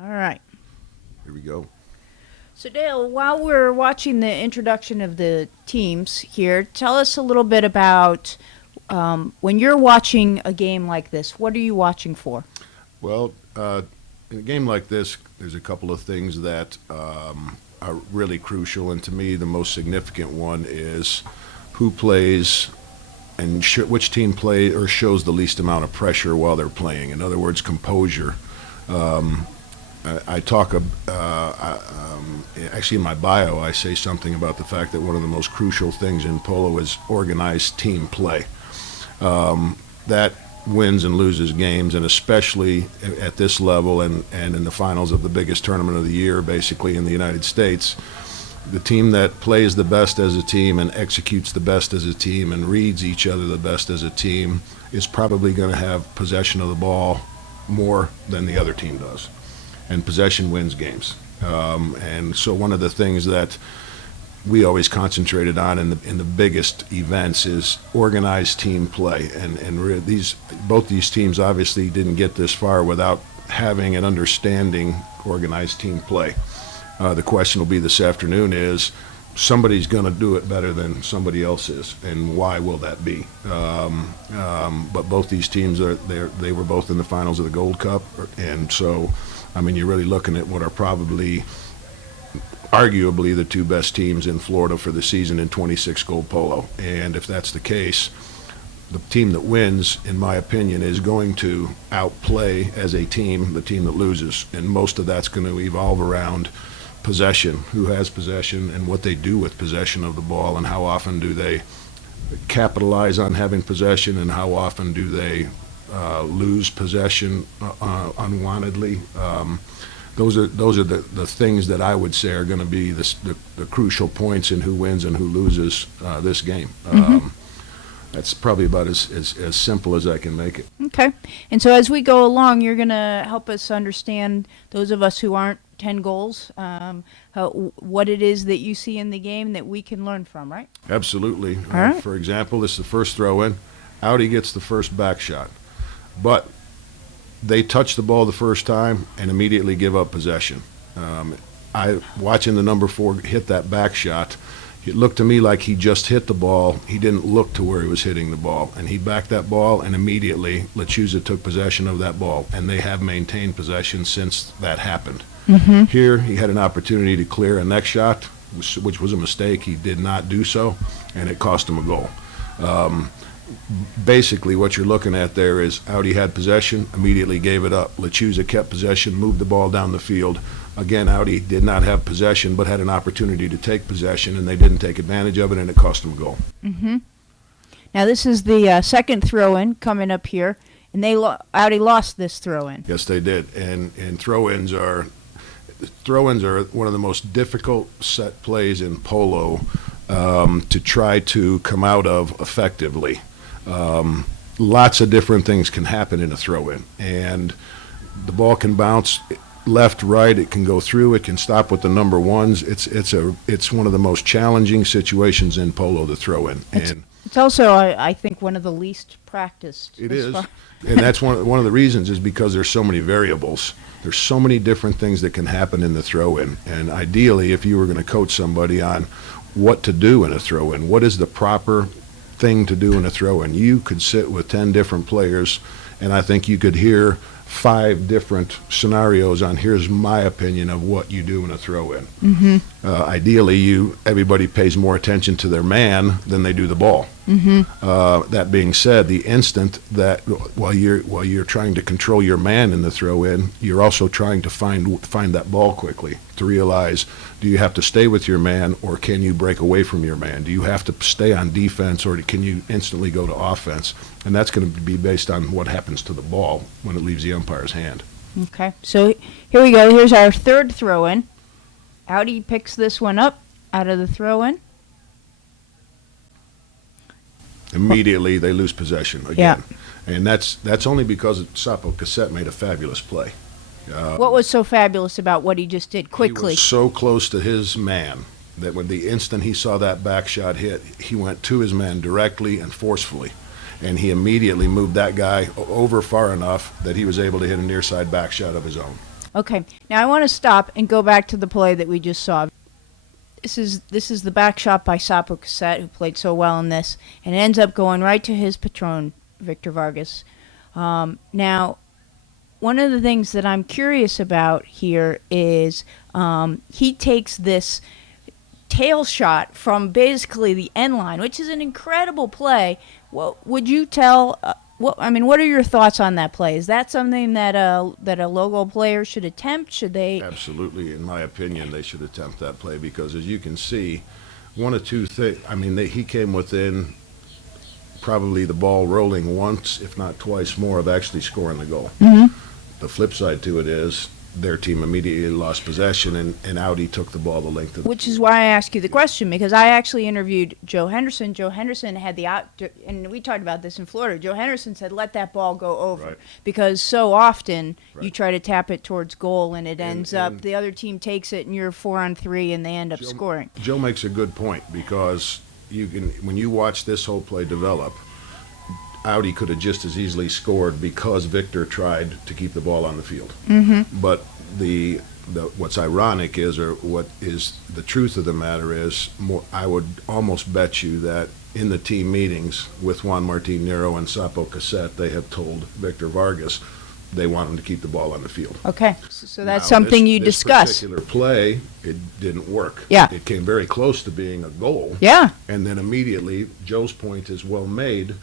All right. Here we go. So Dale, while we're watching the introduction of the teams here, tell us a little bit about when you're watching a game like this, what are you watching for? Well, in a game like this, there's a couple of things that are really crucial, and to me, the most significant one is who plays and which team plays or shows the least amount of pressure while they're playing. In other words, composure. I talk, actually in my bio, I say something about the fact that one of the most crucial things in polo is organized team play. That wins and loses games, and especially at this level and in the finals of the biggest tournament of the year, basically in the United States, the team that plays the best as a team and executes the best as a team and reads each other the best as a team is probably going to have possession of the ball more than the other team does. And possession wins games. And so one of the things that we always concentrated on in the biggest events is organized team play. And both these teams obviously didn't get this far without having and understanding organized team play. The question will be this afternoon is, somebody's going to do it better than somebody else is, and why will that be? But both these teams they were both in the finals of the Gold Cup, and so I mean, you're really looking at what are probably, arguably, the two best teams in Florida for the season in 26 gold polo. And if that's the case, the team that wins, in my opinion, is going to outplay as a team the team that loses. And most of that's going to evolve around possession, who has possession and what they do with possession of the ball, and how often do they capitalize on having possession, and how often do they lose possession unwantedly. Those are the things that I would say are going to be the crucial points in who wins and who loses this game. That's probably about as simple as I can make it. Okay. And so as we go along, you're going to help us understand, those of us who aren't 10 goals, what it is that you see in the game that we can learn from, right? Absolutely. All right. For example, this is the first throw-in. Audi gets the first back shot. But they touch the ball the first time and immediately give up possession. Watching the number 4 hit that back shot, it looked to me like he just hit the ball. He didn't look to where he was hitting the ball, and he backed that ball, and immediately Lechuza took possession of that ball, and they have maintained possession since that happened. Here, he had an opportunity to clear a next shot, which was a mistake. He did not do so, and it cost him a goal. Basically, what you're looking at there is Audi had possession, immediately gave it up. Lechuza kept possession, moved the ball down the field. Again, Audi did not have possession, but had an opportunity to take possession, and they didn't take advantage of it, and it cost them a goal. Now this is the second throw-in coming up here, and Audi lost this throw-in. Yes, they did. And throw-ins are one of the most difficult set plays in polo to try to come out of effectively. Lots of different things can happen in a throw-in, and the ball can bounce left, right. It can go through. It can stop with the number ones. It's one of the most challenging situations in polo, the throw-in. It's also, I think, one of the least practiced. It is, and that's one of the reasons is because there's so many variables. There's so many different things that can happen in the throw-in, and ideally, if you were going to coach somebody on what to do in a throw-in, what is the proper thing to do in a throw-in, you could sit with 10 different players, and I think you could hear 5 different scenarios on here's my opinion of what you do in a throw-in. Ideally, everybody pays more attention to their man than they do the ball. That being said, the instant that while you're trying to control your man in the throw-in, you're also trying to find that ball quickly, to realize, do you have to stay with your man, or can you break away from your man? Do you have to stay on defense, or can you instantly go to offense? And that's going to be based on what happens to the ball when it leaves the umpire's hand. Okay, so here we go. Here's our third throw-in. Audi picks this one up out of the throw-in. Immediately, they lose possession again. Yeah. And that's only because CASET made a fabulous play. What was so fabulous about what he just did quickly? He was so close to his man that when the instant he saw that back shot hit, he went to his man directly and forcefully. And he immediately moved that guy over far enough that he was able to hit a near side back shot of his own. Okay, now I want to stop and go back to the play that we just saw. This is the back shot by CASET, who played so well in this, and it ends up going right to his patron, Victor Vargas. Now, one of the things that I'm curious about here is he takes this tail shot from basically the end line, which is an incredible play. What would you tell? What are your thoughts on that play? Is that something that a logo player should attempt? Should they? Absolutely, in my opinion, they should attempt that play because, as you can see, one or two things. He came within probably the ball rolling once, if not twice more, of actually scoring the goal. Mm-hmm. The flip side to it is their team immediately lost possession, and Audi took the ball the length of the Which field. is why I asked you the question, because I actually interviewed Joe Henderson. Joe Henderson had and we talked about this in Florida. Joe Henderson said, let that ball go over. Right. Because so often you Right. try to tap it towards goal and it ends up, and the other team takes it and you're 4-on-3 and they end up scoring. Joe makes a good point because when you watch this whole play develop, Audi could have just as easily scored because Victor tried to keep the ball on the field. Mm-hmm. But what's ironic is, or what is the truth of the matter is, I would almost bet you that in the team meetings with Juan Martin Nero and CASET, they have told Victor Vargas they want him to keep the ball on the field. Okay, so that's Now, something you this discuss. particular play, it didn't work. Yeah. It came very close to being a goal. Yeah. And then immediately, Joe's point is well made.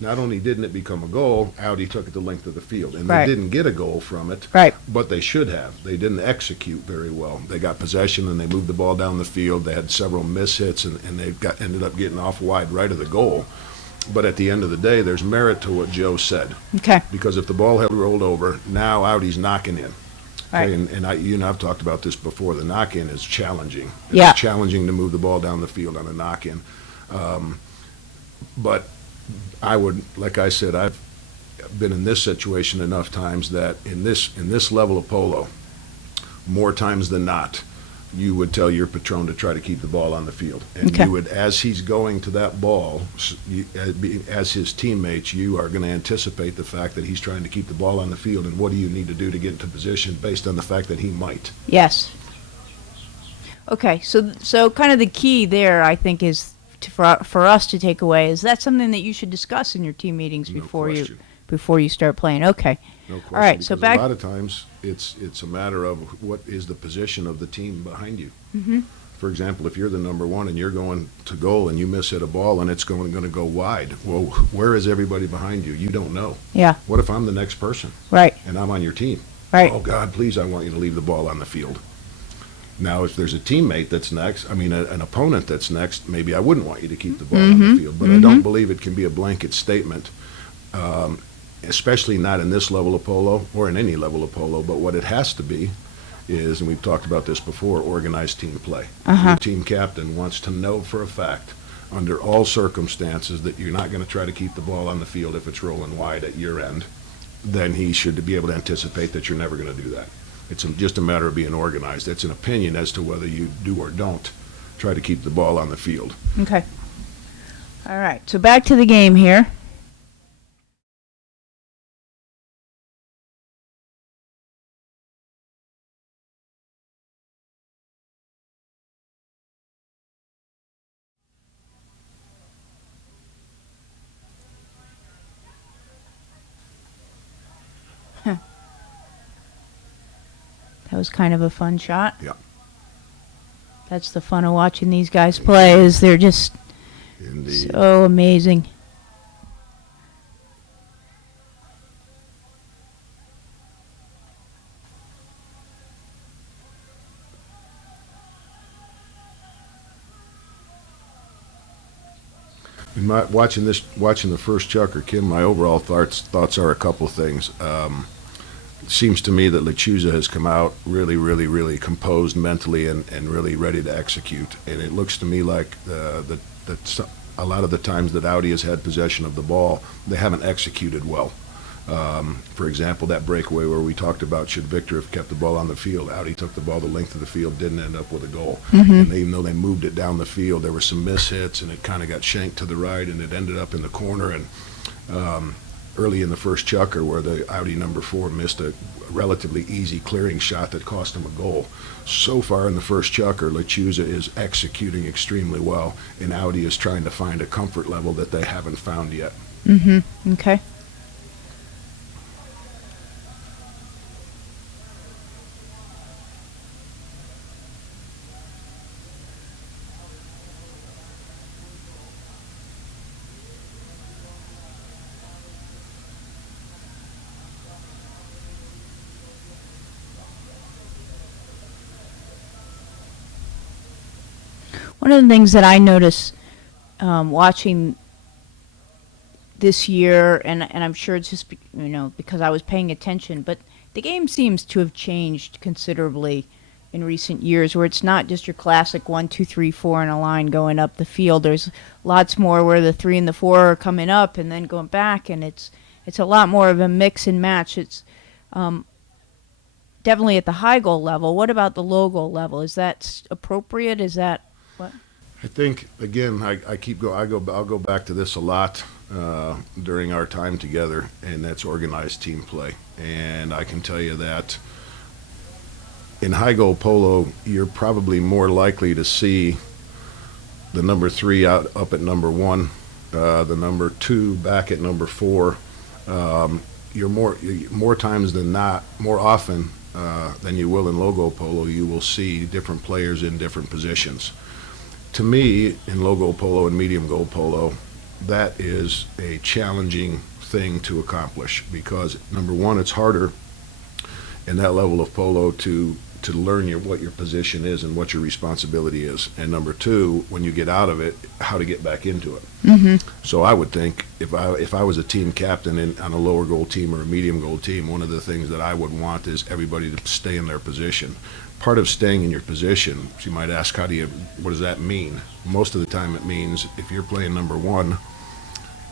Not only didn't it become a goal, Audi took it the length of the field. And Right. they didn't get a goal from it, Right. but they should have. They didn't execute very well. They got possession and they moved the ball down the field. They had several mishits and they ended up getting off wide right of the goal. But at the end of the day, there's merit to what Joe said. Okay. Because if the ball had rolled over, now Audi's knocking in. Right. Okay, and I've talked about this before. The knock-in is challenging. It's Yeah. challenging to move the ball down the field on a knock-in. But I would, like I said, I've been in this situation enough times that in this level of polo, more times than not, you would tell your patron to try to keep the ball on the field. And Okay. you would, as he's going to that ball, as his teammates, you are going to anticipate the fact that he's trying to keep the ball on the field, and what do you need to do to get into position based on the fact that he might. Yes. Okay, so kind of the key there, I think, is for us to take away is that's something that you should discuss in your team meetings No before question. you start playing. Okay. No question. All right, so because back. a lot of times it's a matter of what is the position of the team behind you. Mm-hmm. For example, if you're the number one and you're going to goal and you miss hit a ball and it's going to go wide, well, where is everybody behind you? You don't know. Yeah. What if I'm the next person Right. and I'm on your team? Right. Oh God, please, I want you to leave the ball on the field. Now, if there's a teammate that's next, an opponent that's next, maybe I wouldn't want you to keep the ball on the field. But I don't believe it can be a blanket statement, especially not in this level of polo or in any level of polo. But what it has to be is, and we've talked about this before, organized team play. Uh-huh. Your team captain wants to know for a fact, under all circumstances, that you're not going to try to keep the ball on the field if it's rolling wide at your end. Then he should be able to anticipate that you're never going to do that. It's just a matter of being organized. It's an opinion as to whether you do or don't try to keep the ball on the field. Okay. All right. So back to the game here. That was kind of a fun shot. Yeah. That's the fun of watching these guys play, is they're just Indeed. so amazing. Watching the first chukker, Kim, my overall thoughts are a couple things. It seems to me that Lechuza has come out really, really, really composed mentally and really ready to execute. And it looks to me like that a lot of the times that Audi has had possession of the ball, they haven't executed well. For example, that breakaway where we talked about should Victor have kept the ball on the field, Audi took the ball the length of the field, didn't end up with a goal. And even though they moved it down the field, there were some mishits and it kind of got shanked to the right and it ended up in the corner. And early in the first chukker where the Audi number 4 missed a relatively easy clearing shot that cost him a goal. So far in the first chukker, Lechuza is executing extremely well, and Audi is trying to find a comfort level that they haven't found yet. Mm-hmm. Okay. One of the things that I notice watching this year, and I'm sure it's just because I was paying attention, but the game seems to have changed considerably in recent years, where it's not just your classic 1, 2, 3, 4 in a line going up the field. There's lots more where the 3 and the 4 are coming up and then going back, and it's a lot more of a mix and match. It's definitely at the high goal level. What about the low goal level? Is that appropriate? Is that what? I think, again, I'll go back to this a lot during our time together, and that's organized team play. And I can tell you that in high goal polo, you're probably more likely to see the number 3 up at number 1, the number 2 back at number 4. You're more times than not, more often than you will in low goal polo, you will see different players in different positions. To me, in low goal polo and medium goal polo, that is a challenging thing to accomplish, because number one, it's harder in that level of polo to learn what your position is and what your responsibility is, and number two, when you get out of it, how to get back into it. Mm-hmm. So I would think if I was a team captain on a lower goal team or a medium goal team, one of the things that I would want is everybody to stay in their position. Part of staying in your position, so you might ask, what does that mean? Most of the time it means if you're playing number 1,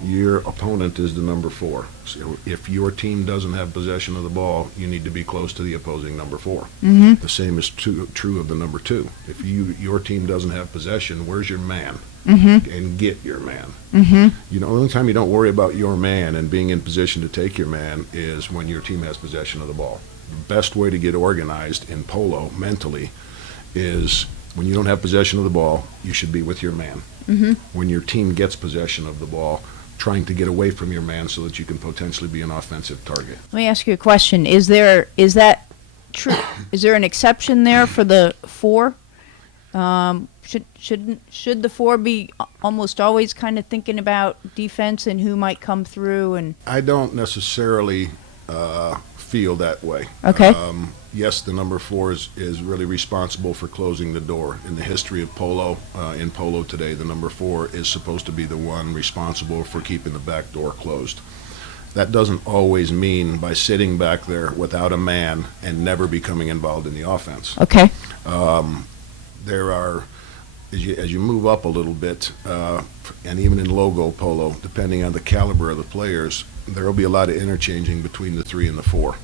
your opponent is the number 4. So if your team doesn't have possession of the ball, you need to be close to the opposing number 4. Mm-hmm. The same is true of the number 2. If your team doesn't have possession, where's your man? Mm-hmm. And get your man. Mm-hmm. The only time you don't worry about your man and being in position to take your man is when your team has possession of the ball. The best way to get organized in polo mentally is when you don't have possession of the ball, you should be with your man. Mm-hmm. When your team gets possession of the ball, trying to get away from your man so that you can potentially be an offensive target. Let me ask you a question. Is that true? Is there an exception there for the 4? Should the 4 be almost always kind of thinking about defense and who might come through? And I don't necessarily feel that way. Okay. Yes, the number 4 is really responsible for closing the door. In the history of polo, in polo today, the number 4 is supposed to be the one responsible for keeping the back door closed. That doesn't always mean by sitting back there without a man and never becoming involved in the offense. Okay. There are, as you move up a little bit, and even in low goal polo, depending on the caliber of the players, there will be a lot of interchanging between the 3 and the 4.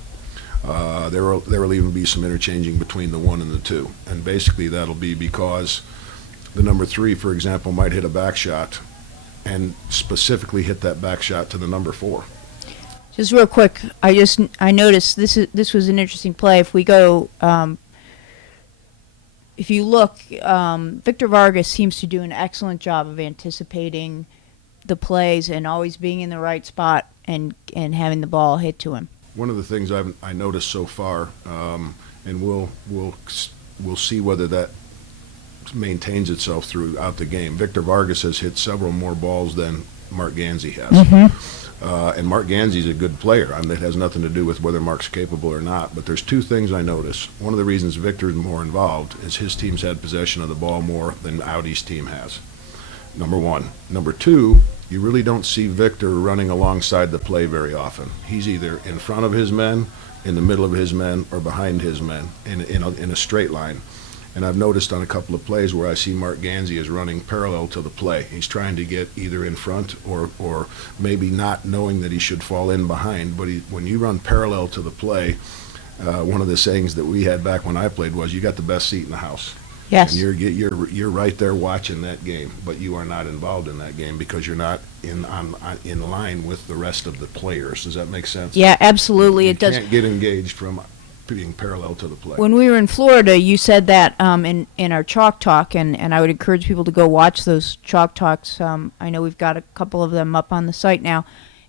There will even be some interchanging between the 1 and the 2. And basically that'll be because the number 3, for example, might hit a back shot and specifically hit that back shot to the number 4. Just real quick, I noticed this was an interesting play. If we go, if you look, Victor Vargas seems to do an excellent job of anticipating the plays and always being in the right spot and having the ball hit to him. One of the things I noticed so far, and we'll see whether that maintains itself throughout the game. Victor Vargas has hit several more balls than Mark Ganzi has. Mm-hmm. And Mark Ganzi's a good player. That has nothing to do with whether Mark's capable or not. But there's 2 things I notice. One of the reasons Victor's more involved is his team's had possession of the ball more than Audi's team has. Number 1. Number 2, you really don't see Victor running alongside the play very often. He's either in front of his men, in the middle of his men, or behind his men in a straight line. And I've noticed on a couple of plays where I see Mark Ganzi is running parallel to the play. He's trying to get either in front or maybe not knowing that he should fall in behind. But when you run parallel to the play, one of the sayings that we had back when I played was, you got the best seat in the house. Yes. And you're right there watching that game, but you are not involved in that game because you're not in line with the rest of the players. Does that make sense? Yeah, absolutely. You It does. can't get engaged from being parallel to the play. When we were in Florida, you said that in our Chalk Talk, and I would encourage people to go watch those Chalk Talks. I know we've got a couple of them up on the site now,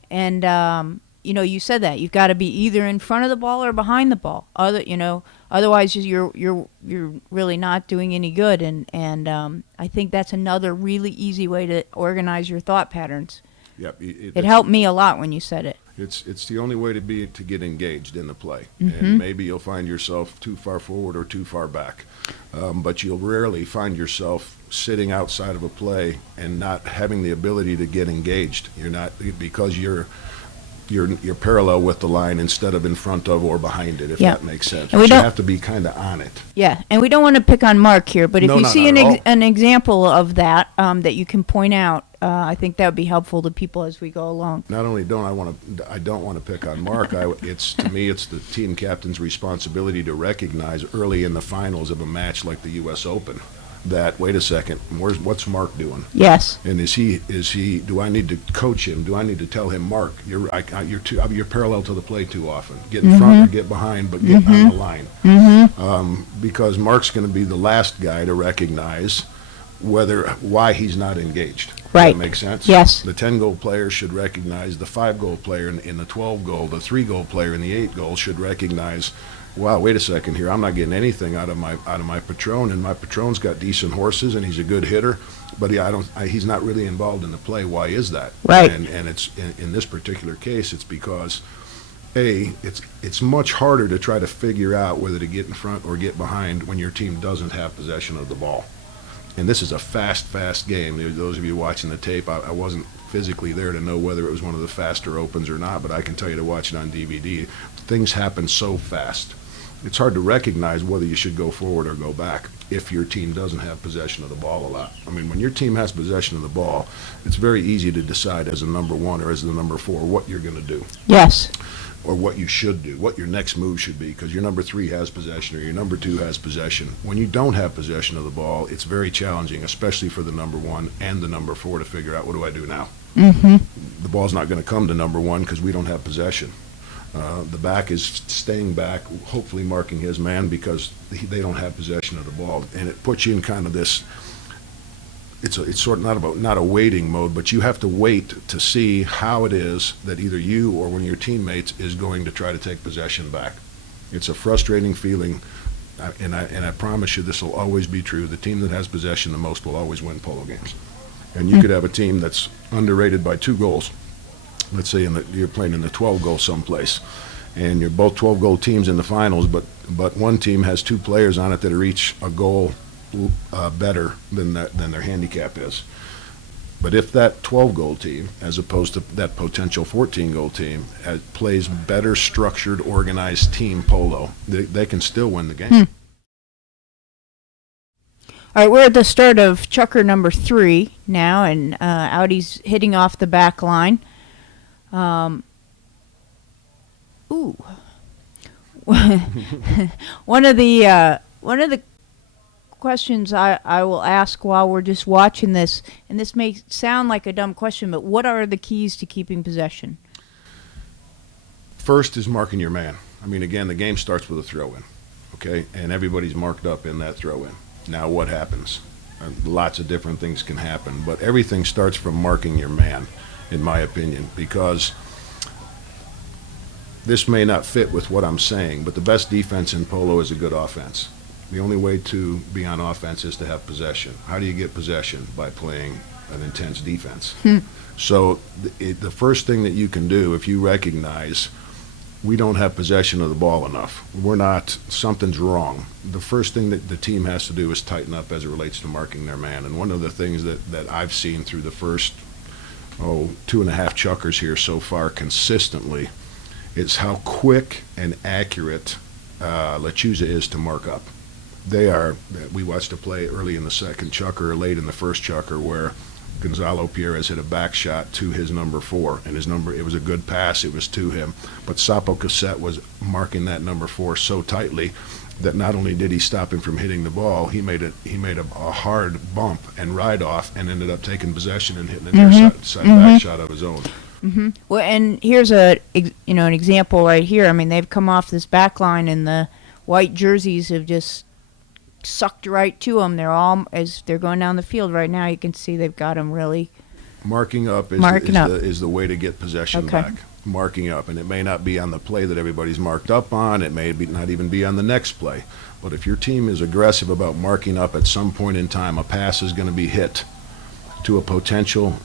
and you know, you said that you've got to be either in front of the ball or behind the ball. Otherwise you're really not doing any good. And I think that's another really easy way to organize your thought patterns. Yep, It helped me a lot when you said it. It's the only way to get engaged in the play. Mm-hmm. And maybe you'll find yourself too far forward or too far back, but you'll rarely find yourself sitting outside of a play and not having the ability to get engaged. You're not, because you're parallel with the line instead of in front of or behind it, if Yeah. that makes sense. And we But you don't- have to be kind of on it. Yeah, and we don't want to pick on Mark here, but if No, you not see at all. an example of that that you can point out, I think that would be helpful to people as we go along. Not only don't I don't want to pick on Mark. To me, it's the team captain's responsibility to recognize early in the finals of a match like the U.S. Open that, wait a second, what's Mark doing? Yes. And is he? Do I need to coach him? Do I need to tell him, Mark, you're parallel to the play too often. Get in front or get behind, but get on the line. Because Mark's going to be the last guy to recognize why he's not engaged. Right. Does that make sense? Yes. The 10-goal player should recognize the 5-goal player in the 12-goal. The 3-goal player in the 8-goal should recognize, wow, wait a second here. I'm not getting anything out of my Patron, and my Patron's got decent horses, and he's a good hitter, but he's not really involved in the play. Why is that? Right. And it's in this particular case, it's because it's much harder to try to figure out whether to get in front or get behind when your team doesn't have possession of the ball. And this is a fast game. Those of you watching the tape, I wasn't physically there to know whether it was one of the faster opens or not, but I can tell you to watch it on DVD. Things happen so fast. It's hard to recognize whether you should go forward or go back if your team doesn't have possession of the ball a lot. I mean, when your team has possession of the ball, it's very easy to decide as a number 1 or as the number 4 what you're going to do. Yes. Or what you should do, what your next move should be, because your number 3 has possession or your number 2 has possession. When you don't have possession of the ball, it's very challenging, especially for the number 1 and the number 4 to figure out, what do I do now? The ball's not going to come to number 1 because we don't have possession. The back is staying back, hopefully marking his man because they don't have possession of the ball. And it puts you in kind of this, it's sort of not a waiting mode, but you have to wait to see how it is that either you or one of your teammates is going to try to take possession back. It's a frustrating feeling, and I promise you this will always be true. The team that has possession the most will always win polo games. And you could have a team that's underrated by 2 goals. Let's say you're playing in the 12-goal someplace, and you're both 12-goal teams in the finals, but one team has 2 players on it that are each a goal better than their handicap is. But if that 12-goal team, as opposed to that potential 14-goal team, plays better structured, organized team polo, they can still win the game. All right, we're at the start of chukker number 3 now, and Audi's hitting off the back line. Ooh. One of the questions I will ask while we're just watching this, and this may sound like a dumb question, but what are the keys to keeping possession? First is marking your man. I mean, again, the game starts with a throw-in, okay? And everybody's marked up in that throw-in. Now what happens? Lots of different things can happen, but everything starts from marking your man, in my opinion, because this may not fit with what I'm saying, but the best defense in polo is a good offense. The only way to be on offense is to have possession. How do you get possession? By playing an intense defense. So the first thing that you can do, if you recognize we don't have possession of the ball enough, something's wrong, the first thing that the team has to do is tighten up as it relates to marking their man. And one of the things that I've seen through the first 2.5 chukkers here so far consistently is how quick and accurate Lechuza is to mark up. We watched a play early in the second chukker or late in the first chukker where Gonzalo Pierres hit a back shot to his number 4, and it was a good pass, it was to him, but Sapo Cassette was marking that number 4 so tightly, that not only did he stop him from hitting the ball, he made a hard bump and ride off, and ended up taking possession and hitting a near side back shot of his own. Well, and here's an example right here. I mean, they've come off this back line, and the white jerseys have just sucked right to them. They're all, as they're going down the field right now, you can see they've got them really marking up is the way to get possession back. Marking up, and it may not be on the play that everybody's marked up on. It may not even be on the next play. But if your team is aggressive about marking up, at some point in time, a pass is going to be hit to a potential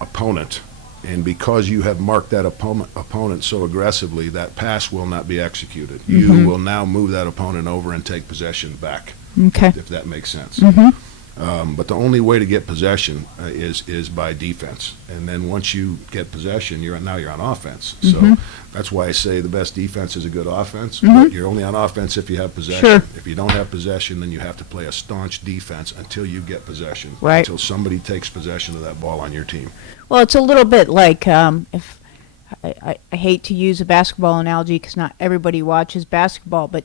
opponent. And because you have marked that opponent so aggressively, that pass will not be executed. You will now move that opponent over and take possession back, if that makes sense. But the only way to get possession is by defense. And then once you get possession, you're on offense. So that's why I say the best defense is a good offense. But you're only on offense if you have possession. If you don't have possession, then you have to play a staunch defense until you get possession, until somebody takes possession of that ball on your team. Well, it's a little bit like if I hate to use a basketball analogy because not everybody watches basketball, but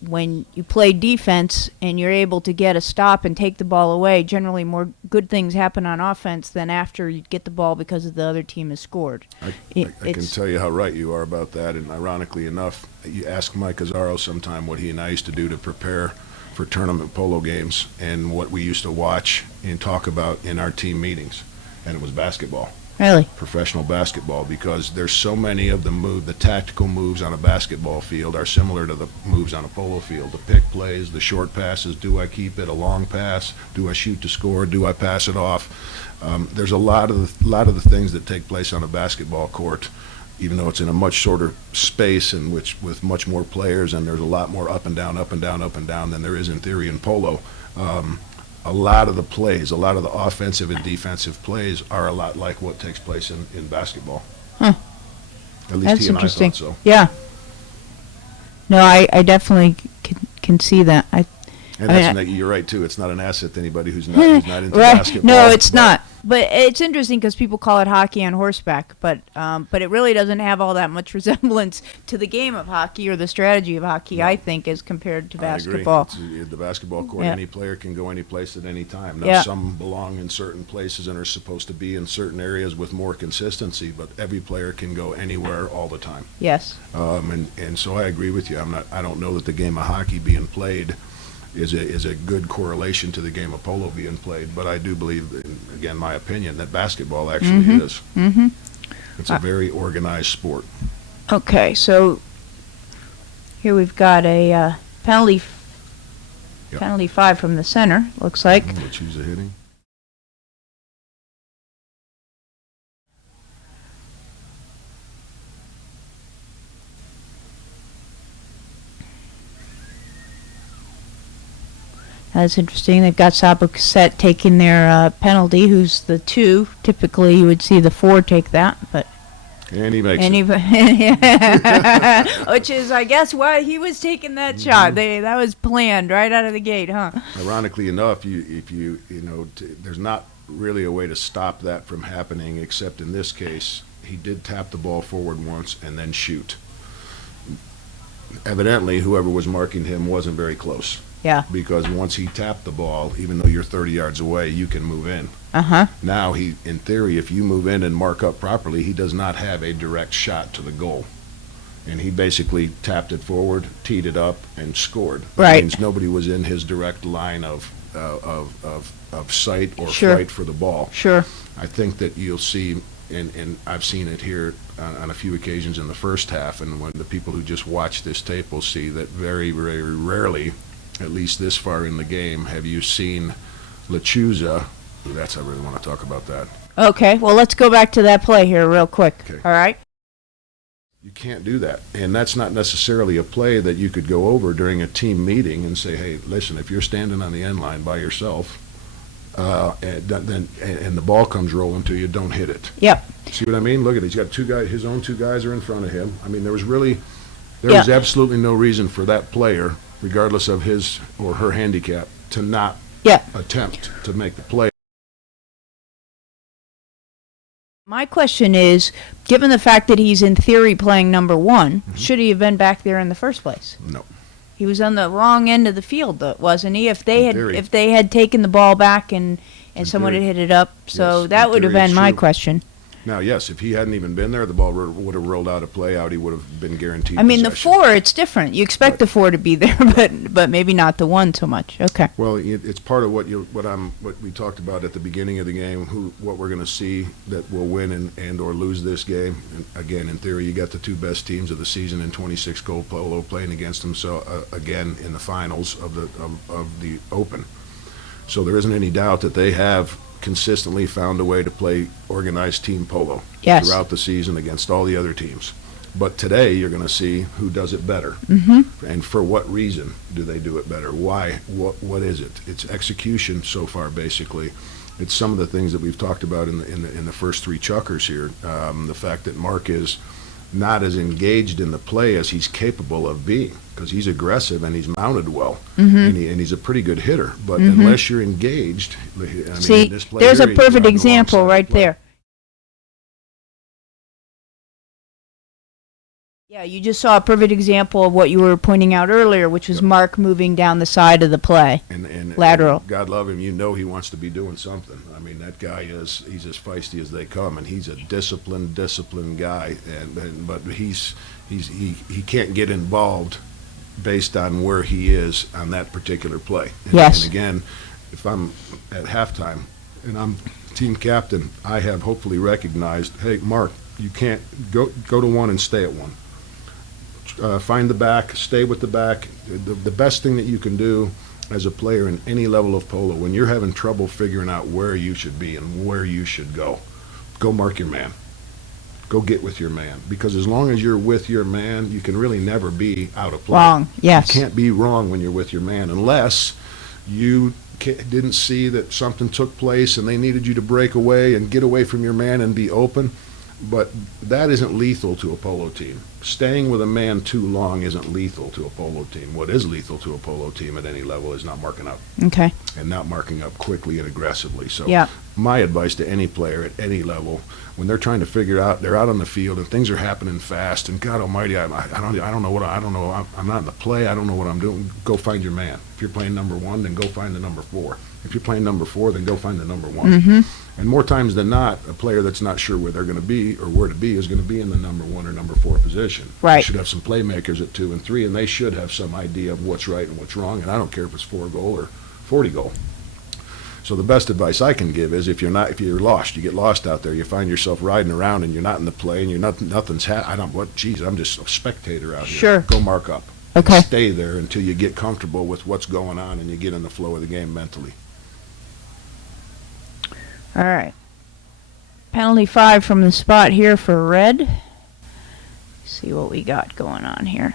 when you play defense and you're able to get a stop and take the ball away, generally more good things happen on offense than after you get the ball because the other team has scored. I can tell you how right you are about that, and ironically enough, you ask Mike Azzaro sometime what he and I used to do to prepare for tournament polo games and what we used to watch and talk about in our team meetings, and it was basketball. Really? Professional basketball, because there's so many of the tactical moves on a basketball field are similar to the moves on a polo field. The pick plays, the short passes, do I keep it, a long pass, do I shoot to score, do I pass it off? There's a lot of the things that take place on a basketball court, even though it's in a much shorter space and with much more players, and there's a lot more up and down, up and down, up and down than there is in theory in polo. A lot of the plays, a lot of the offensive and defensive plays are a lot like what takes place in basketball. At least That's he and interesting. I thought so. Yeah. No, I definitely can see that. You're right too. It's not an asset to anybody who's not into basketball. No, it's not. But it's interesting because people call it hockey on horseback, but it really doesn't have all that much resemblance to the game of hockey or the strategy of hockey, no. I think, as compared to basketball. I agree. The basketball court, any player can go any place at any time. Now, some belong in certain places and are supposed to be in certain areas with more consistency, but every player can go anywhere all the time. Yes. And so I agree with you. I don't know that the game of hockey being played is a good correlation to the game of polo being played, but I do believe, again, my opinion, that basketball actually is. It's a very organized sport. Okay, so here we've got a penalty 5 from the center, looks like. Lechuza hitting. That's interesting. They've got CASET taking their penalty, who's the 2. Typically, you would see the 4 take that, but and he makes it. Which is, I guess, why he was taking that shot. That was planned right out of the gate, huh? Ironically enough, there's not really a way to stop that from happening, except in this case, he did tap the ball forward once and then shoot. Evidently, whoever was marking him wasn't very close. Yeah. Because once he tapped the ball, even though you're 30 yards away, you can move in. Now, in theory, if you move in and mark up properly, he does not have a direct shot to the goal. And he basically tapped it forward, teed it up, and scored. Right. That means nobody was in his direct line of sight or flight for the ball. Sure. I think that you'll see, and I've seen it here on a few occasions in the first half, and when the people who just watch this tape will see that very, very rarely, at least this far in the game, have you seen Lechuza. I really want to talk about that. Okay, well, let's go back to that play here real quick. Okay. All right? You can't do that. And that's not necessarily a play that you could go over during a team meeting and say, hey, listen, if you're standing on the end line by yourself, and the ball comes rolling to you, don't hit it. Yep. See what I mean? Look at it. He's got 2 guys. His own 2 guys are in front of him. I mean, there was absolutely no reason for that player, regardless of his or her handicap, to not attempt to make the play. My question is, given the fact that he's in theory playing number one, should he have been back there in the first place? No. He was on the wrong end of the field, though, wasn't he? If they In theory. if they had taken the ball back and someone theory. had hit it up, so Yes, that in would have theory been it's my true. question. Now, yes, if he hadn't even been there, the ball would have rolled out a play out. He would have been guaranteed I mean, the possession. 4, it's different. You expect Right. the 4 to be there, but maybe not the 1 so much. Okay. Well, it's part of what we talked about at the beginning of the game. What we're going to see that will win and or lose this game. And again, in theory, you got the two best teams of the season in 26 gold polo playing against them. So again, in the finals of the Open. So there isn't any doubt that they have consistently found a way to play organized team polo Yes. throughout the season against all the other teams. But today you're going to see who does it better, and for what reason do they do it better? Why? What is it? It's execution so far, basically. It's some of the things that we've talked about in the first 3 chukkers here. The fact that Mark is not as engaged in the play as he's capable of being, because he's aggressive and he's mounted well, and he's a pretty good hitter. But unless you're engaged, I mean, See, this play there's here, a he's perfect driving example alongside right the play. there. Yeah, you just saw a perfect example of what you were pointing out earlier, which was Yep. Mark moving down the side of the play. And Lateral. God love him, you know he wants to be doing something. I mean, that guy he's as feisty as they come, and he's a disciplined guy. But he can't get involved based on where he is on that particular play. Yes. And again, if I'm at halftime and I'm team captain, I have hopefully recognized, hey, Mark, you can't go to 1 and stay at 1. Find the back, stay with the back. The best thing that you can do as a player in any level of polo, when you're having trouble figuring out where you should be and where you should go mark your man. Go get with your man. Because as long as you're with your man, you can really never be out of play. Wrong, yes. You can't be wrong when you're with your man unless you didn't see that something took place and they needed you to break away and get away from your man and be open. But that isn't lethal to a polo team. Staying with a man too long isn't lethal to a polo team. What is lethal to a polo team at any level is not marking up, Okay. and not marking up quickly and aggressively. So Yeah. my advice to any player at any level, when they're trying to figure out, they're out on the field and things are happening fast, and God Almighty, I don't know what I don't know. I'm not in the play. I don't know what I'm doing. Go find your man. If you're playing number 1, then go find the number 4. If you're playing number 4, then go find the number 1. And more times than not, a player that's not sure where they're going to be or where to be is going to be in the number 1 or number 4 position. Right. You should have some playmakers at 2 and 3, and they should have some idea of what's right and what's wrong. And I don't care if it's 4 goal or 40 goal. So the best advice I can give is if you're lost, you get lost out there, you find yourself riding around and you're not in the play and nothing's I'm just a spectator out here. Sure. Go mark up. Okay. Stay there until you get comfortable with what's going on and you get in the flow of the game mentally. All right. Penalty 5 from the spot here for red. See what we got going on here.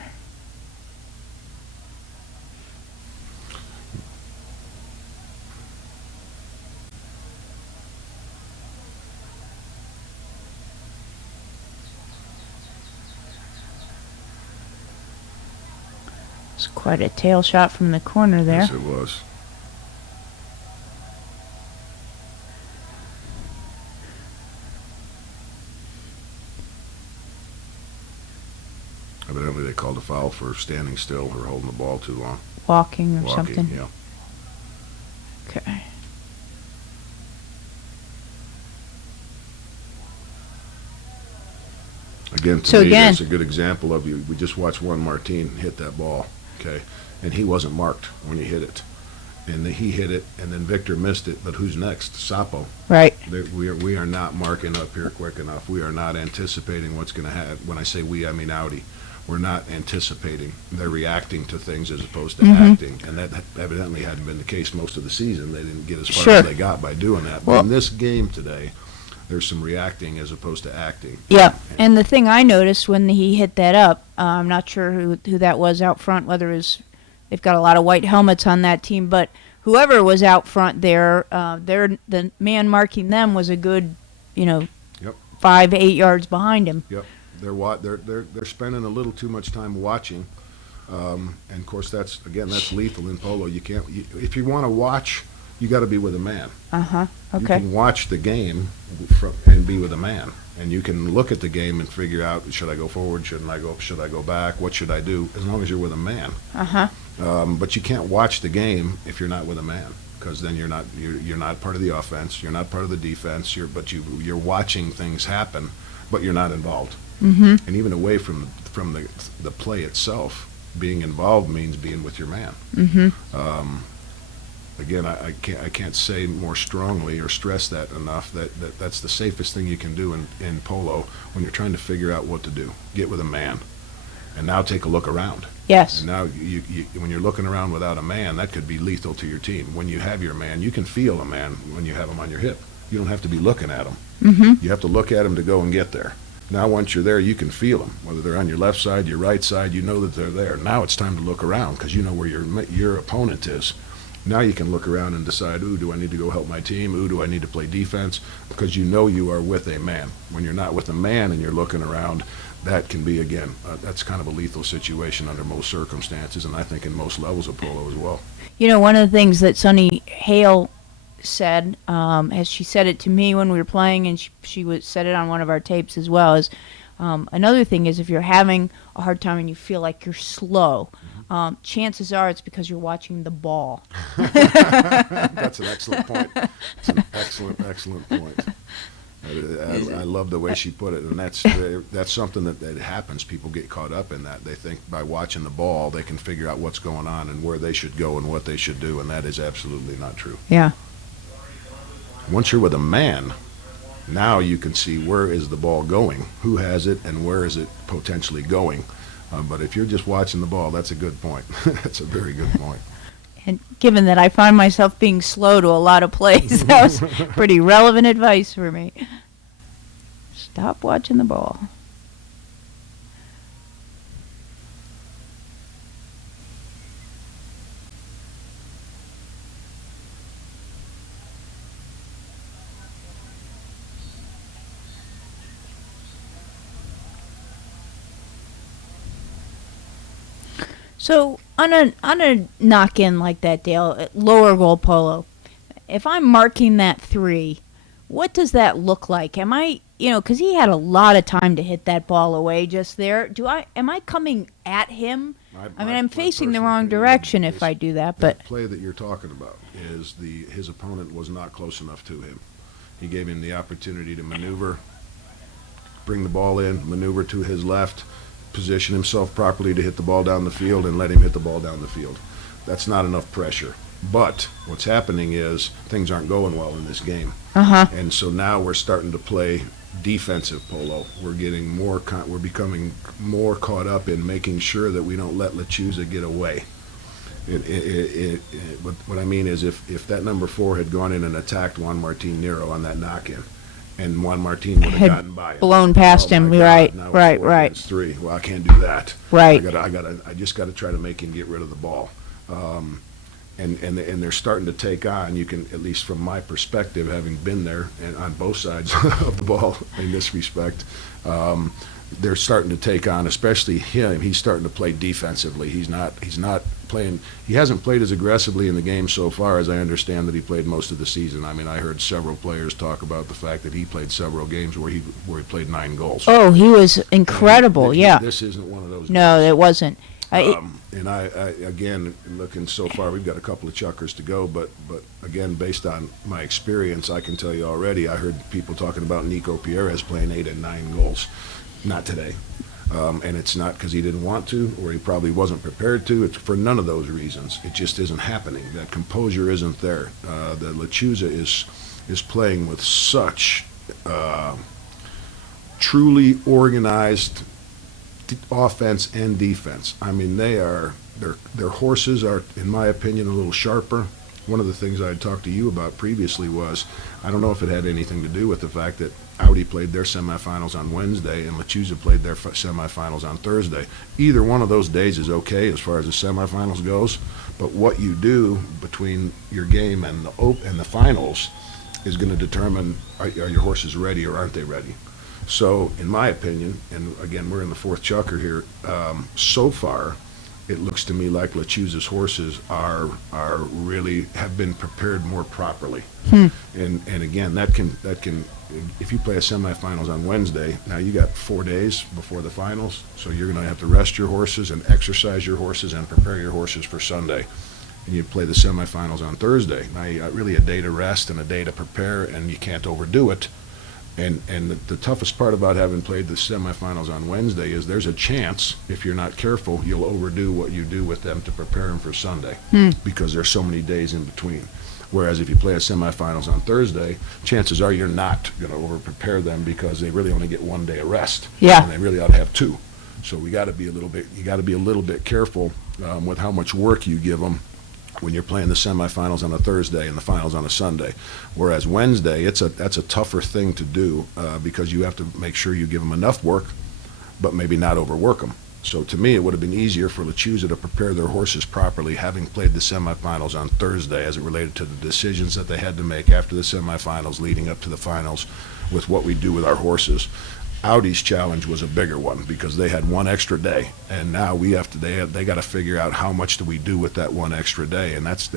It's quite a tail shot from the corner there. Yes, it was. Evidently, they called a foul for standing still or holding the ball too long. Walking or Walking, something. yeah. Okay. Again, to So me, again- that's a good example of we just watched Juan Martin hit that ball, okay? And he wasn't marked when he hit it. And he hit it, and then Victor missed it, but who's next? Sapo. Right. We are not marking up here quick enough. We are not anticipating what's going to happen. When I say we, I mean Audi. We're not anticipating. They're reacting to things as opposed to acting, and that evidently hadn't been the case most of the season. They didn't get as far Sure. as they got by doing that. But Well- in this game today, there's some reacting as opposed to acting. Yeah, and the thing I noticed when he hit that up, I'm not sure who that was out front, whether it was, they've got a lot of white helmets on that team, but whoever was out front there, the man marking them was a good, Yep. 5-8 yards behind him. Yep, they're spending a little too much time watching, and of course that's lethal in polo. You can't if you want to watch you got to be with a man. Uh-huh. You Okay. can watch the game and be with a man, and you can look at the game and figure out, should I go forward, should I go back, what should I do, as long as you're with a man. Uh-huh. But you can't watch the game if you're not with a man, because then you're not part of the offense, you're not part of the defense, you're watching things happen, but you're not involved. Mm-hmm. And even away from the play itself, being involved means being with your man. Mm-hmm. Again, I can't say more strongly or stress that enough that's the safest thing you can do in polo when you're trying to figure out what to do. Get with a man, and now take a look around. Yes. And now you when you're looking around without a man, that could be lethal to your team. When you have your man, you can feel a man when you have him on your hip. You don't have to be looking at him. Mm-hmm. You have to look at him to go and get there. Now, once you're there, you can feel them, whether they're on your left side, your right side. You know that they're there. Now it's time to look around because you know where your opponent is. Now you can look around and decide, ooh, do I need to go help my team? Ooh, do I need to play defense? Because you know you are with a man. When you're not with a man and you're looking around, that can be, again, that's kind of a lethal situation under most circumstances, and I think in most levels of polo as well. You know, one of the things that Sunny Hale said, as she said it to me when we were playing, and she said it on one of our tapes as well, is another thing is if you're having a hard time and you feel like you're slow, chances are it's because you're watching the ball. That's an excellent point. It's an excellent point. I love the way she put it, and that's something that happens. People get caught up in that. They think by watching the ball they can figure out what's going on and where they should go and what they should do, and that is absolutely not true. Yeah. Once you're with a man, now you can see where is the ball going, who has it, and where is it potentially going. But if you're just watching the ball, that's a good point. That's a very good point. And given that I find myself being slow to a lot of plays, that was pretty relevant advice for me. Stop watching the ball. So on a knock in like that, Dale, at lower goal polo, if I'm marking that 3, what does that look like? Am I, because he had a lot of time to hit that ball away just there. Am I coming at him? I'm facing the wrong direction if I do that. But the play that you're talking about is his opponent was not close enough to him. He gave him the opportunity to maneuver, bring the ball in, maneuver to his left, position himself properly to hit the ball down the field, and let him hit the ball down the field. That's not enough pressure. But what's happening is things aren't going well in this game. And so now we're starting to play defensive polo. We're becoming more caught up in making sure that we don't let Lechuza get away. What I mean is if that number 4 had gone in and attacked Juan Martin Nero on that knock-in, and Juan Martin would have gotten by him, blown past him. God, Right, now it's right, 4 right. against 3. Well, I can't do that. Right. I just got to try to make him get rid of the ball. And they're starting to take on. You can, at least from my perspective, having been there and on both sides of the ball in this respect, they're starting to take on, especially him. He's starting to play defensively. He's not playing. He hasn't played as aggressively in the game so far as I understand that he played most of the season. I mean, I heard several players talk about the fact that he played several games where he played 9 goals. Oh, he was incredible. Yeah. This isn't one of those. No, games. it wasn't. And I again, looking so far, we've got a couple of chukkers to go, but again, based on my experience, I can tell you already, I heard people talking about Nico Pierres playing 8 and 9 goals. Not today. And it's not because he didn't want to, or he probably wasn't prepared to. It's for none of those reasons. It just isn't happening. That composure isn't there. The Lechuza is playing with such truly organized offense and defense. I mean, their horses are, in my opinion, a little sharper. One of the things I had talked to you about previously was, I don't know if it had anything to do with the fact that Audi played their semifinals on Wednesday and Lechuza played their semifinals on Thursday. Either one of those days is okay as far as the semifinals goes, but what you do between your game and the finals is going to determine are your horses ready or aren't they ready. So, in my opinion, and again, we're in the 4th chukker here, so far, it looks to me like Lechuza's horses are really have been prepared more properly. And again, that can if you play a semifinals on Wednesday, now you got 4 days before the finals, so you're going to have to rest your horses and exercise your horses and prepare your horses for Sunday. And you play the semifinals on Thursday. Now you got really a day to rest and a day to prepare, and you can't overdo it. And the toughest part about having played the semifinals on Wednesday is there's a chance, if you're not careful, you'll overdo what you do with them to prepare them for Sunday, because there's so many days in between. Whereas if you play a semifinals on Thursday, chances are you're not going to over-prepare them, because they really only get 1 day of rest. Yeah. And they really ought to have 2. So we got to be a little bit. You got to be a little bit careful with how much work you give them when you're playing the semifinals on a Thursday and the finals on a Sunday. Whereas Wednesday, that's a tougher thing to do, because you have to make sure you give them enough work, but maybe not overwork them. So to me, it would have been easier for Lechuza to prepare their horses properly, having played the semifinals on Thursday, as it related to the decisions that they had to make after the semifinals leading up to the finals with what we do with our horses. Audi's challenge was a bigger one, because they had 1 extra day, and now we have to. They got to figure out how much do we do with that 1 extra day, and that's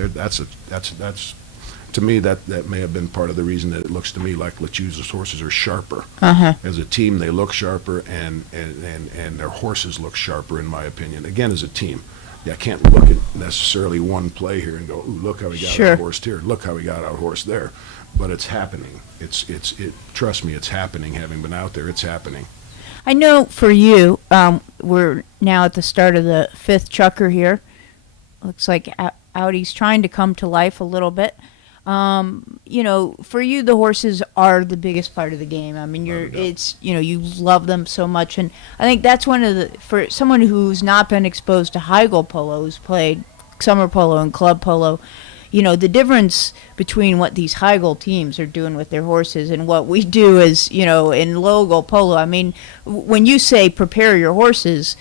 to me that may have been part of the reason that it looks to me like Lechuza's horses are sharper. As a team, they look sharper, and their horses look sharper, in my opinion. Again, as a team. Yeah, I can't look at necessarily one play here and go, ooh, look how we got our horse here, look how we got our horse there. But it's happening. Trust me, it's happening. Having been out there, it's happening. I know for you, we're now at the start of the 5th chukker here. Looks like Audi's trying to come to life a little bit. You know, for you, the horses are the biggest part of the game. I mean, you love them so much, and I think that's one of the, for someone who's not been exposed to high goal polo, who's played summer polo and club polo, you know, the difference between what these high goal teams are doing with their horses and what we do is, you know, in low goal polo. I mean, when you say prepare your horses,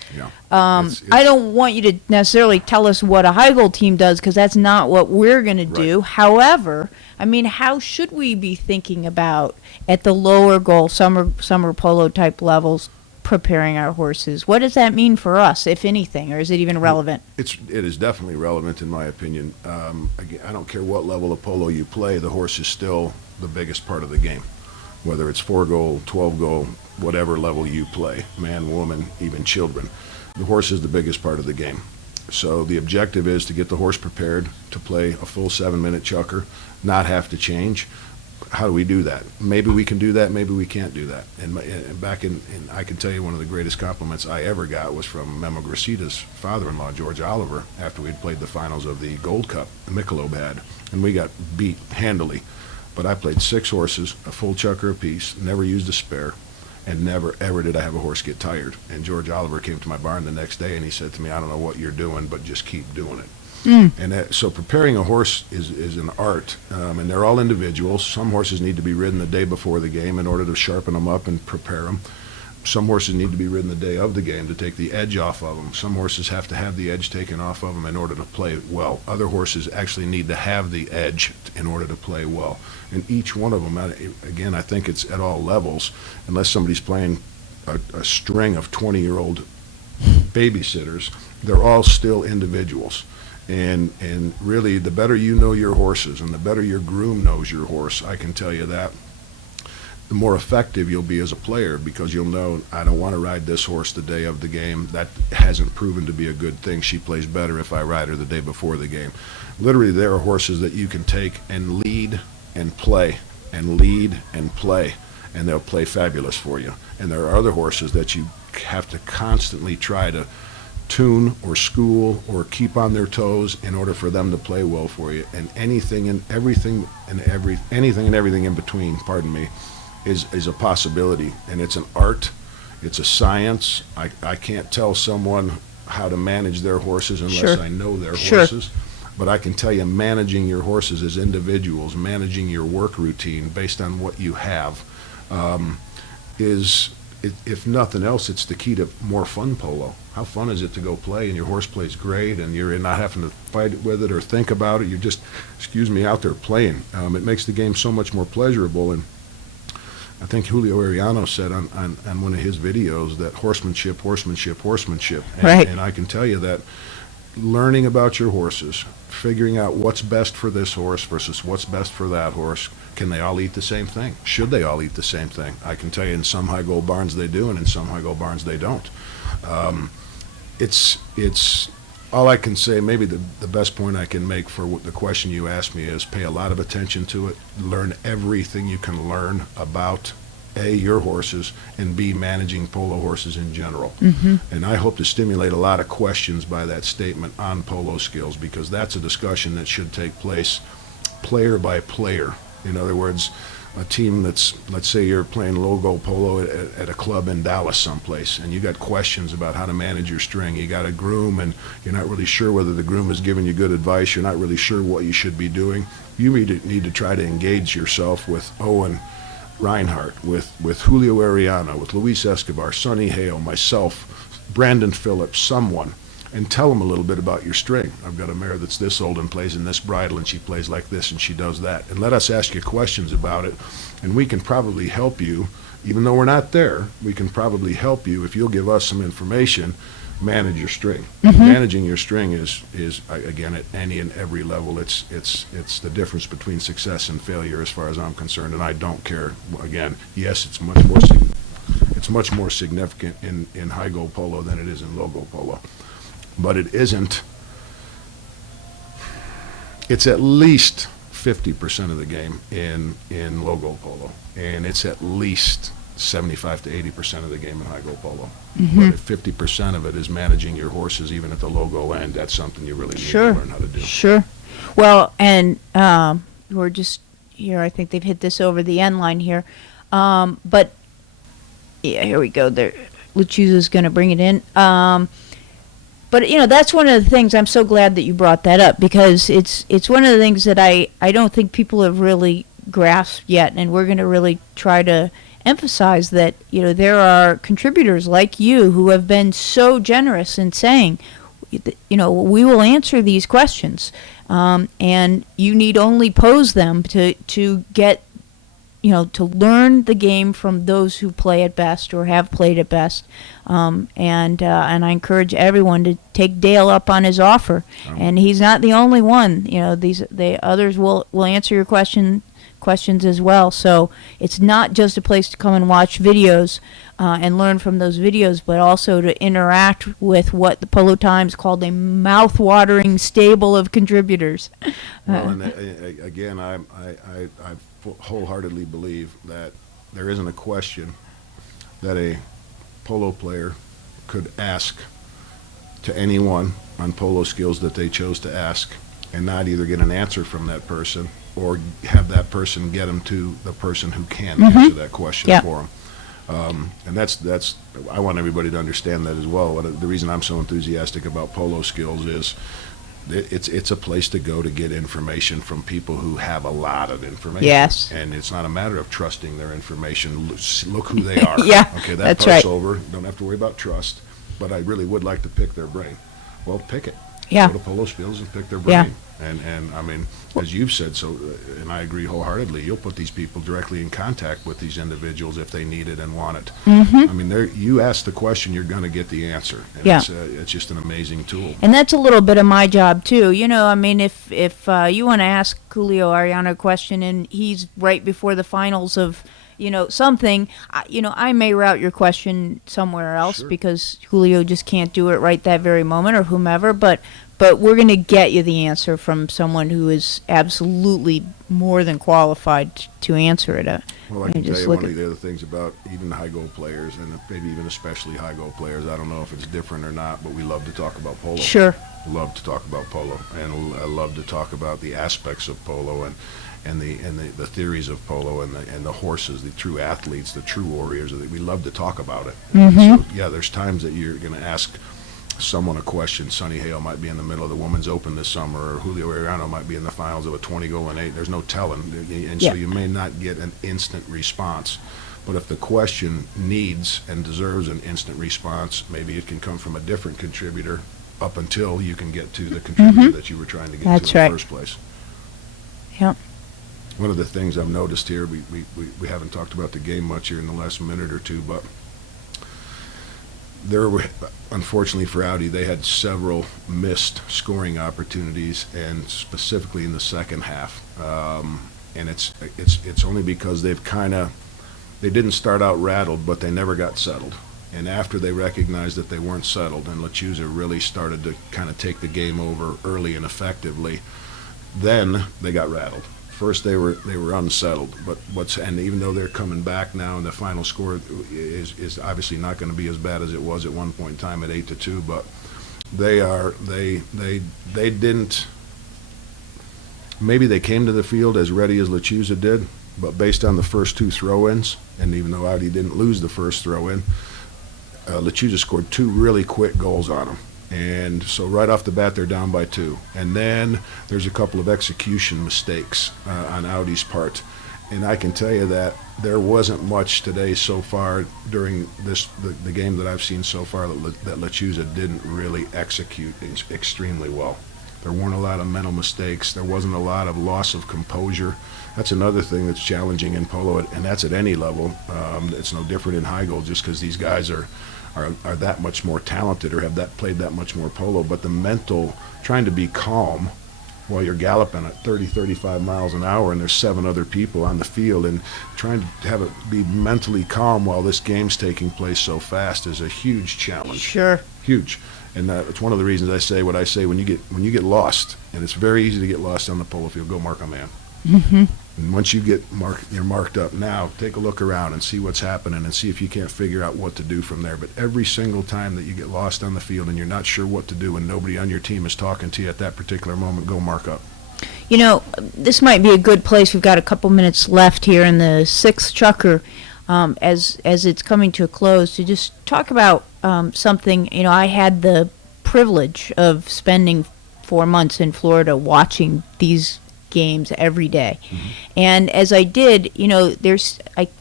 I don't want you to necessarily tell us what a high goal team does, because that's not what we're going to do. However, I mean, how should we be thinking about at the lower goal summer polo type levels preparing our horses? What does that mean for us, if anything, or is it even relevant? It is definitely relevant, in my opinion. Again, I don't care what level of polo you play, the horse is still the biggest part of the game. Whether it's 4 goal, 12 goal, whatever level you play, man, woman, even children, the horse is the biggest part of the game. So the objective is to get the horse prepared to play a full 7-minute chukker, not have to change. How do we do that? Maybe we can do that, maybe we can't do that. And I can tell you, one of the greatest compliments I ever got was from Memo Gracita's father-in-law, George Oliver, after we'd played the finals of the Gold Cup Michelob had, and we got beat handily. But I played 6 horses, a full chukker apiece, never used a spare, and never ever did I have a horse get tired. And George Oliver came to my barn the next day and he said to me, I don't know what you're doing, but just keep doing it. And so preparing a horse is an art, and they're all individuals. Some horses need to be ridden the day before the game in order to sharpen them up and prepare them. Some horses need to be ridden the day of the game to take the edge off of them. Some horses have to have the edge taken off of them in order to play well. Other horses actually need to have the edge in order to play well. And each one of them, again, I think it's at all levels, unless somebody's playing a string of 20-year-old babysitters, they're all still individuals. And really, the better you know your horses and the better your groom knows your horse, I can tell you that, the more effective you'll be as a player, because you'll know, I don't want to ride this horse the day of the game. That hasn't proven to be a good thing. She plays better if I ride her the day before the game. Literally, there are horses that you can take and lead and play, and lead and play, and they'll play fabulous for you. And there are other horses that you have to constantly try to tune or school or keep on their toes in order for them to play well for you. And anything and everything in between, pardon me, is a possibility. And it's an art, it's a science. I can't tell someone how to manage their horses unless I know their horses. But I can tell you, managing your horses as individuals, managing your work routine based on what you have, is, if nothing else, it's the key to more fun polo. How fun is it to go play and your horse plays great and you're not having to fight with it or think about it? You're just, out there playing. It makes the game so much more pleasurable. And I think Julio Ariano said on one of his videos that horsemanship. And, right. And I can tell you that learning about your horses, figuring out what's best for this horse versus what's best for that horse. Can they all eat the same thing? Should they all eat the same thing? I can tell you in some high goal barns they do, and in some high goal barns they don't. It's all I can say. Maybe the best point I can make for the question you asked me is pay a lot of attention to it, learn everything you can learn about A, your horses, and B, managing polo horses in general. And I hope to stimulate a lot of questions by that statement on polo skills, because that's a discussion that should take place player by player. In other words, a team that's, let's say you're playing logo polo at a club in Dallas someplace, and you got questions about how to manage your string. You got a groom, and you're not really sure whether the groom is giving you good advice. You're not really sure what you should be doing. You need to try to engage yourself with Owen Reinhardt, with Julio Ariano, with Luis Escobar, Sonny Hale, myself, Brandon Phillips, someone, and tell them a little bit about your string. I've got a mare that's this old and plays in this bridle, and she plays like this, and she does that. And let us ask you questions about it, and we can probably help you. Even though we're not there, we can probably help you if you'll give us some information. Manage your string. Managing your string is again, at any and every level. It's the difference between success and failure, as far as I'm concerned. And I don't care. Again, yes, it's much more significant in high goal polo than it is in low goal polo, but it isn't. It's at least 50% of the game in low goal polo, and it's at least 75 to 80% of the game in high goal polo. But if 50% of it is managing your horses, even at the low goal end, that's something you really need to learn how to do. Sure. Well, and we're just here. I think they've hit this over the end line here. But yeah, here we go. There, Lechuza's going to bring it in. But you know, that's one of the things. I'm so glad that you brought that up, because it's one of the things that I don't think people have really grasped yet, and we're going to really try to emphasize that, you know, there are contributors like you who have been so generous in saying, you know, we will answer these questions, and you need only pose them to get, you know, to learn the game from those who play it best or have played it best. And I encourage everyone to take Dale up on his offer. And he's not the only one. You know, others will answer your questions as well. So it's not just a place to come and watch videos and learn from those videos, but also to interact with what the Polo Times called a mouth-watering stable of contributors. Well, and again, I wholeheartedly believe that there isn't a question that a polo player could ask to anyone on PoloSkilz that they chose to ask, and not either get an answer from that person or have that person get them to the person who can answer that question for them. And that's I want everybody to understand that as well. The reason I'm so enthusiastic about PoloSkilz is it's a place to go to get information from people who have a lot of information. Yes. And it's not a matter of trusting their information. Look who they are. Yeah, okay, that's part's right. over. Don't have to worry about trust. But I really would like to pick their brain. Well, pick it. Yeah. Go to PoloSkilz and pick their brain. Yeah. And I mean, as you've said, so, and I agree wholeheartedly, you'll put these people directly in contact with these individuals if they need it and want it. I mean, you ask the question, you're going to get the answer. And it's just an amazing tool. And that's a little bit of my job too. You know, I mean, if you want to ask Julio Ariano a question and he's right before the finals of, you know, something, you know, I may route your question somewhere else because Julio just can't do it right that very moment, or whomever, but we're going to get you the answer from someone who is absolutely more than qualified to answer it. Well, I can tell you one of the other things about even high goal players, and maybe even especially high goal players, I don't know if it's different or not, but we love to talk about polo. Sure. Love to talk about polo, and I love to talk about the aspects of polo and the theories of polo and the horses, the true athletes, the true warriors. We love to talk about it. So yeah, there's times that you're going to ask someone a question. Sonny Hale might be in the middle of the Women's Open this summer, or Julio Ariano might be in the finals of a 20-8. There's no telling, and so you may not get an instant response. But if the question needs and deserves an instant response, maybe it can come from a different contributor up until you can get to the contributor that you were trying to get to in the first place. Yep. One of the things I've noticed here, we haven't talked about the game much here in the last minute or two, but there were, unfortunately for Audi, they had several missed scoring opportunities, and specifically in the second half. And it's only because they didn't start out rattled, but they never got settled. And after they recognized that they weren't settled, and Lechuza really started to kind of take the game over early and effectively, then they got rattled. First they were unsettled, but and even though they're coming back now, and the final score is obviously not going to be as bad as it was at one point in time at 8-2, but they didn't. Maybe they came to the field as ready as Lechuza did, but based on the first two throw-ins, and even though Audi didn't lose the first throw-in, Lechuza scored two really quick goals on them. And so right off the bat, they're down by 2. And then there's a couple of execution mistakes on Audi's part. And I can tell you that there wasn't much today so far during the game that I've seen so far that Lechuza didn't really execute extremely well. There weren't a lot of mental mistakes. There wasn't a lot of loss of composure. That's another thing that's challenging in polo, and that's at any level. It's no different in high goal, just because these guys are that much more talented or have played that much more polo. But the mental, trying to be calm while you're galloping at 30, 35 miles an hour, and there's 7 other people on the field, and trying to have it be mentally calm while this game's taking place so fast is a huge challenge. Sure. Huge. And it's one of the reasons I say what I say when you get lost, and it's very easy to get lost on the polo field. Go mark a man. Mm-hmm. And once you're marked up now, take a look around and see what's happening and see if you can't figure out what to do from there. But every single time that you get lost on the field and you're not sure what to do and nobody on your team is talking to you at that particular moment, go mark up. You know, this might be a good place. We've got a couple minutes left here in the 6th Chukker, as it's coming to a close, to just talk about something. You know, I had the privilege of spending 4 months in Florida watching these games every day. Mm-hmm. And as I did, you know,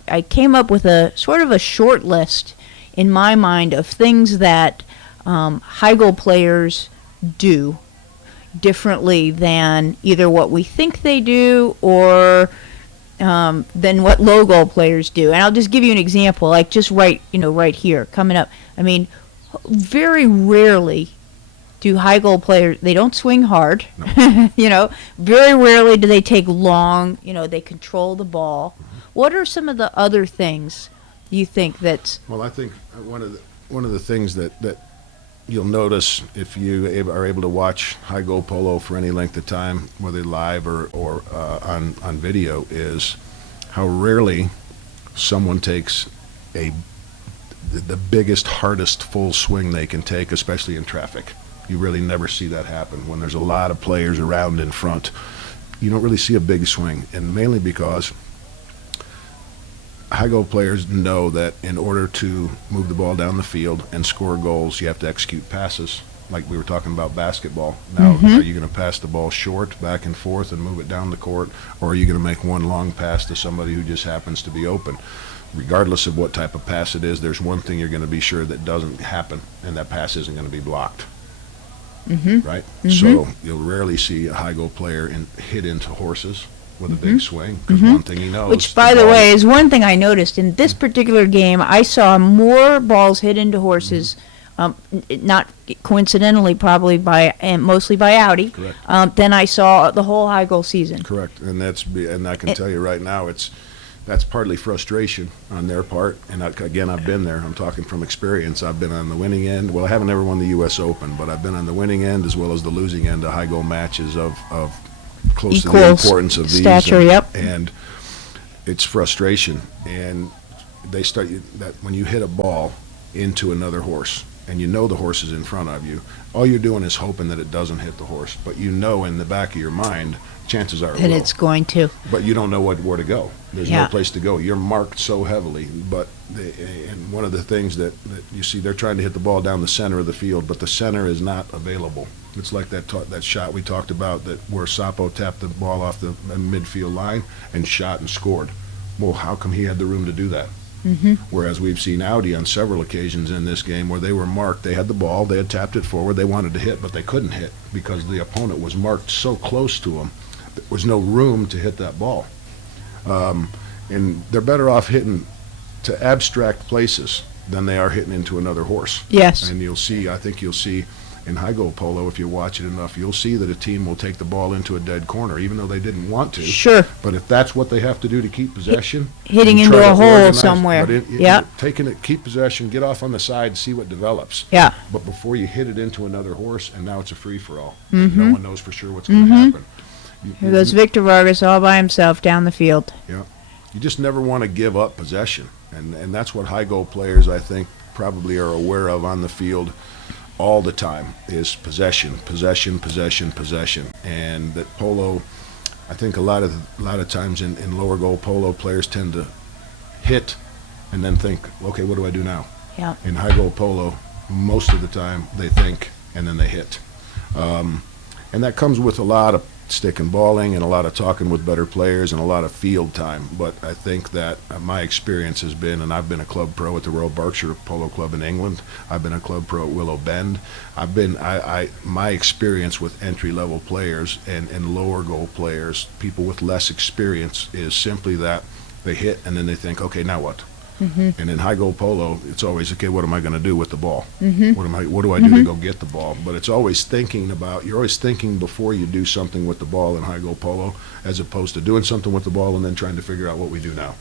I came up with a sort of a short list in my mind of things that high goal players do differently than either what we think they do or than what low goal players do. And I'll just give you an example, like just right here, coming up. I mean, very rarely do high goal players, they don't swing hard. No. You know, very rarely do they take long, you know, they control the ball. Mm-hmm. What are some of the other things you think that's... Well, I think one of the things that you'll notice if you are able to watch high goal polo for any length of time, whether live or on video, is how rarely someone takes the biggest, hardest full swing they can take, especially in traffic. You really never see that happen. When there's a lot of players around in front, you don't really see a big swing, and mainly because high goal players know that in order to move the ball down the field and score goals, you have to execute passes, like we were talking about basketball. Now, mm-hmm. Are you going to pass the ball short, back and forth, and move it down the court, or are you going to make one long pass to somebody who just happens to be open? Regardless of what type of pass it is, there's one thing you're going to be sure that doesn't happen, and that pass isn't going to be blocked. Mm-hmm. Right? Mm-hmm. So you'll rarely see a high goal player hit into horses with a big swing, because one thing he knows. Which, by the way, is one thing I noticed in this particular game. I saw more balls hit into horses, not coincidentally, probably mostly by Audi, than I saw the whole high goal season. Correct, and I can tell you right now, that's partly frustration on their part. And again, I've been there. I'm talking from experience. I've been on the winning end. Well, I haven't ever won the U.S. Open, but I've been on the winning end as well as the losing end of high goal matches of close to the importance of stature, these. Yep. And it's frustration. And they start that when you hit a ball into another horse, and you know the horse is in front of you, all you're doing is hoping that it doesn't hit the horse. But you know in the back of your mind, chances are it will. It's going to. But you don't know where to go. There's no place to go. You're marked so heavily. But and one of the things that you see, they're trying to hit the ball down the center of the field, but the center is not available. It's like that shot we talked about where Sapo tapped the ball off the midfield line and shot and scored. Well, how come he had the room to do that? Mm-hmm. Whereas we've seen Audi on several occasions in this game where they were marked. They had the ball, they had tapped it forward, they wanted to hit, but they couldn't hit because the opponent was marked so close to them. There was no room to hit that ball. And they're better off hitting to abstract places than they are hitting into another horse. Yes. And you'll see, I think you'll see in high goal polo, if you watch it enough, you'll see that a team will take the ball into a dead corner, even though they didn't want to. Sure. But if that's what they have to do to keep possession, Hitting and into try a to hole organize- somewhere. but Yeah. taking it, keep possession, get off on the side, see what develops. Yeah. But before you hit it into another horse, and now it's a free for all. Mhm. No one knows for sure what's going to happen. Here goes Victor Vargas all by himself down the field. You just never want to give up possession, and that's what high goal players, I think, probably are aware of on the field all the time, is possession, possession, possession, possession. And that polo, I think a lot of times in lower goal polo, players tend to hit and then think, okay, what do I do now? Yeah. In high goal polo, most of the time they think and then they hit. And that comes with a lot of stick and balling and a lot of talking with better players and a lot of field time. But I think that my experience has been, and I've been a club pro at the Royal Berkshire Polo Club in England. I've been a club pro at Willow Bend. My experience with entry-level players and lower goal players, people with less experience, is simply that they hit and then they think, okay, now what? And in high goal polo, it's always, okay, what am I going to do with the ball? What do I do to go get the ball? But it's always thinking about, you're always thinking before you do something with the ball in high goal polo, as opposed to doing something with the ball and then trying to figure out what we do now.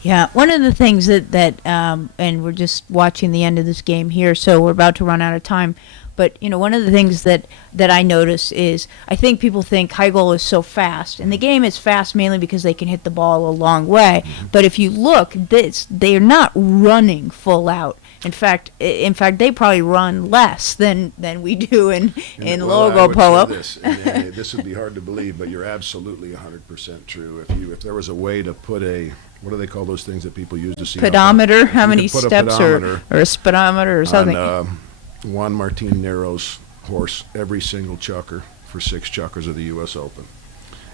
Yeah, one of the things that and we're just watching the end of this game here, so we're about to run out of time. But one of the things that I notice is, I think people think high goal is so fast, and the game is fast mainly because they can hit the ball a long way. But if you look, they're not running full out. In fact, they probably run less than we do in lower goal polo. This would be hard to believe, but you're absolutely 100% true. If there was a way to put a, what do they call those things that people use to see pedometer, how many you could put a steps, pedometer or a speedometer or something. On, Juan Martin Nero's horse, every single chukker for 6 chukkers of the U.S. Open,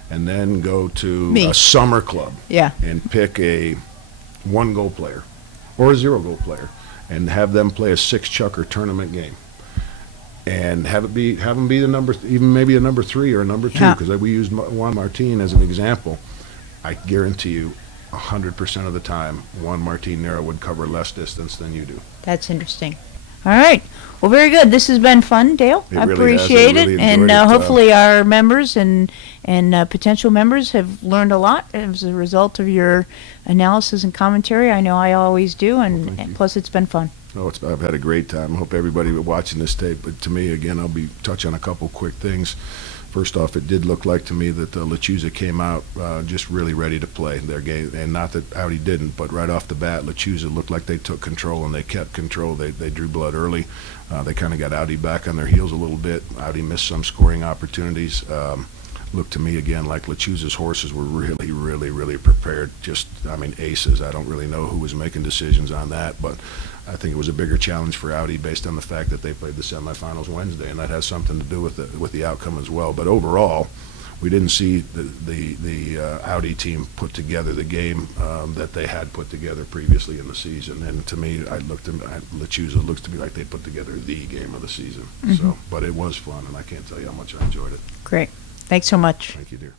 and then go to a summer club and pick a 1-goal player or a 0-goal player and have them play a 6-chukker tournament game and have them be the number, even maybe a number 3 or a number 2, because we used Juan Martin as an example. I guarantee you 100% of the time Juan Martin Nero would cover less distance than you do. That's interesting. All right. Well, very good. This has been fun, Dale. I appreciate it. And hopefully our members and potential members have learned a lot as a result of your analysis and commentary. I know I always do, and plus it's been fun. Oh, I've had a great time. I hope everybody watching this tape, but to me, again, I'll be touching on a couple quick things. First off, it did look like to me that Lechuza came out just really ready to play their game, and not that Audi didn't, but right off the bat, Lechuza looked like they took control and they kept control. They drew blood early. They kind of got Audi back on their heels a little bit. Audi missed some scoring opportunities. Looked to me again like Lechuza's horses were really, really, really prepared. Just, I mean, aces. I don't really know who was making decisions on that, but I think it was a bigger challenge for Audi based on the fact that they played the semifinals Wednesday, and that has something to do with the outcome as well. But overall, we didn't see the Audi team put together the game that they had put together previously in the season. And to me, Lechuza looks to me like they put together the game of the season. So, but it was fun, and I can't tell you how much I enjoyed it. Great. Thanks so much. Thank you, dear.